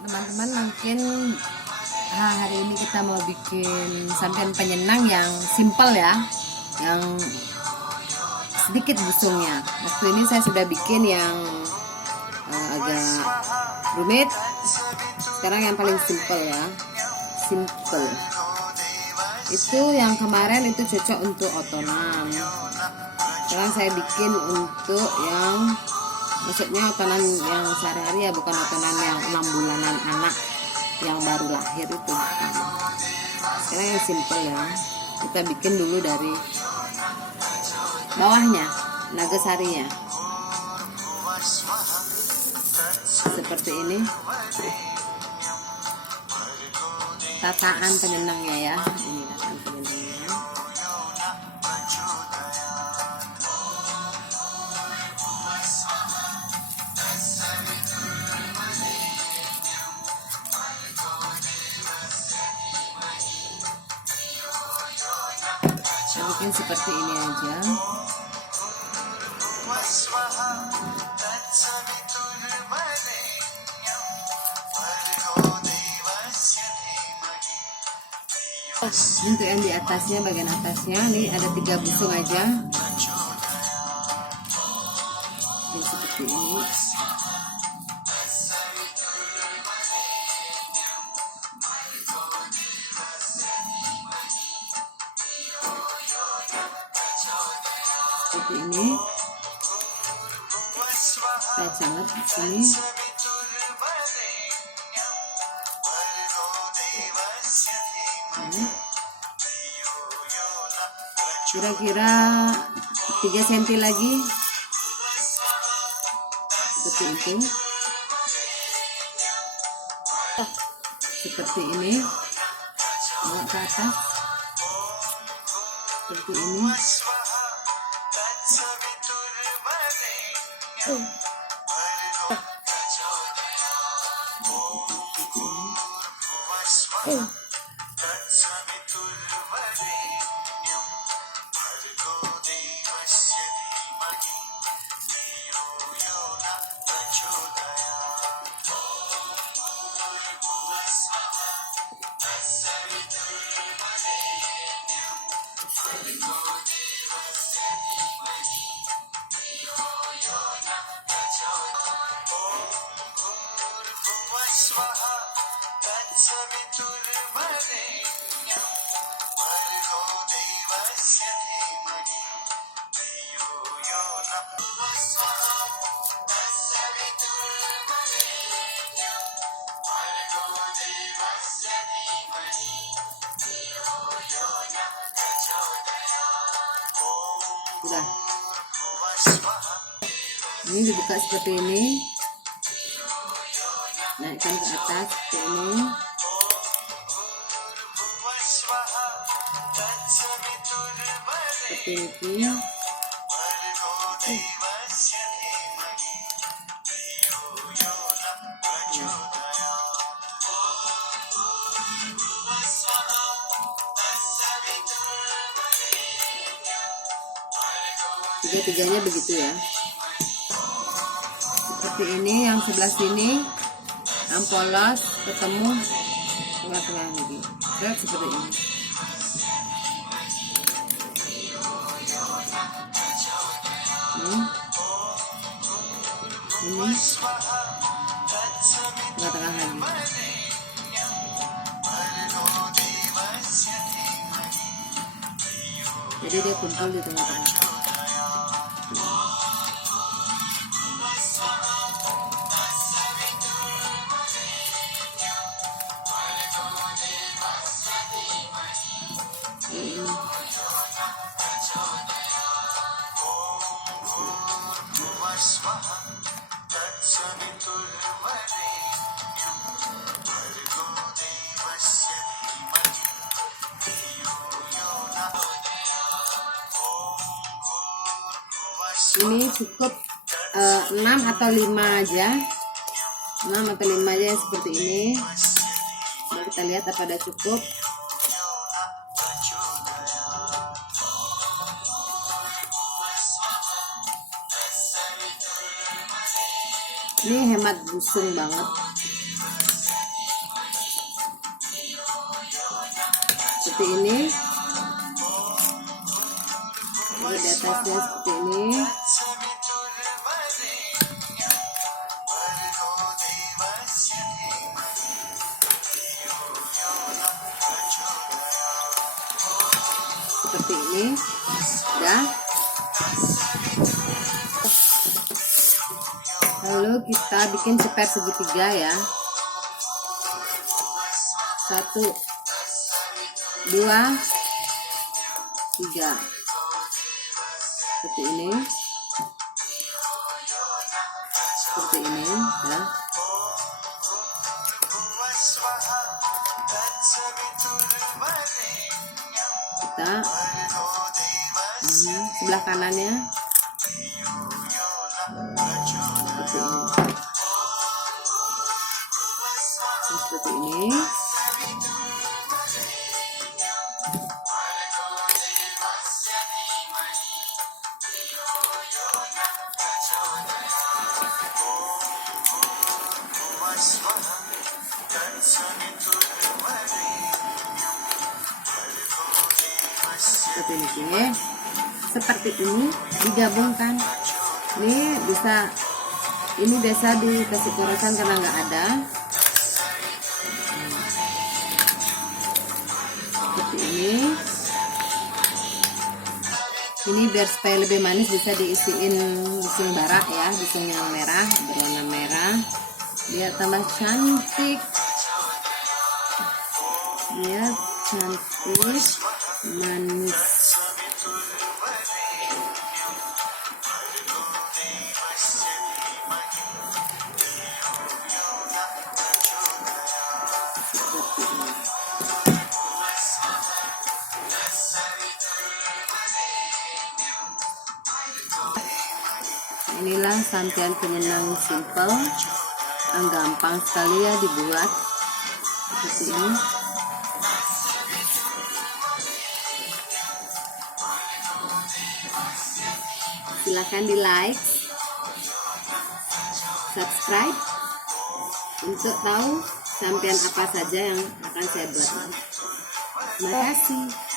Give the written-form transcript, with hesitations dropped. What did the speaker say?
Teman-teman, mungkin hari ini kita mau bikin sampian penyenang yang simple ya, yang sedikit busungnya. Waktu ini saya sudah bikin yang agak rumit. Sekarang yang paling simple ya, simple. Itu yang kemarin itu cocok untuk otonan. Sekarang saya bikin untuk yang maksudnya otonan yang sehari-hari ya, bukan otonan yang 6 bulanan anak yang baru lahir itu. Sekarang yang simple ya, kita bikin dulu dari bawahnya, nagasarinya seperti ini. Tataan penyenangnya ya, ini tataan penyenangnya. Saya bikin seperti ini aja. Untuk yang di atasnya, bagian atasnya ini ada 3 busung aja. Jadi seperti ini. Seperti ini. Saya sangat di sini. Kira-kira 3 cm lagi seperti itu. Seperti ini, bawa ke atas seperti ini. Udah. Ini dibuka seperti ini, naikkan ke atas seperti ini. Seperti ini. Tiga-tiganya begitu ya. Seperti ini, yang sebelah sini yang polos ketemu tengah-tengah lagi. Lihat seperti ini. Ini tengah-tengah lagi. Jadi dia kumpul di tengah-tengah. Ini cukup 6 atau 5 aja, 6 atau 5 aja seperti ini. Nah, kita lihat apa ada cukup. Ini hemat busung banget. seperti ini. Di atasnya seperti ini. Seperti ini. Ya. Lalu kita bikin ceper segitiga ya. 1, 2, 3. Seperti ini. Seperti ini ya. Kita sebelah kanannya seperti ini. Seperti ini. Seperti ini digabungkan. Ini biasa dikasih poresan karena nggak ada. Seperti ini biar supaya lebih manis bisa diisiin bising barak ya, bising yang merah berwarna merah biar tambah cantik, manis. Inilah sampian penyenang simple yang gampang sekali ya dibuat seperti ini. Silahkan di like, subscribe untuk tahu sampian apa saja yang akan saya buat. Terima kasih.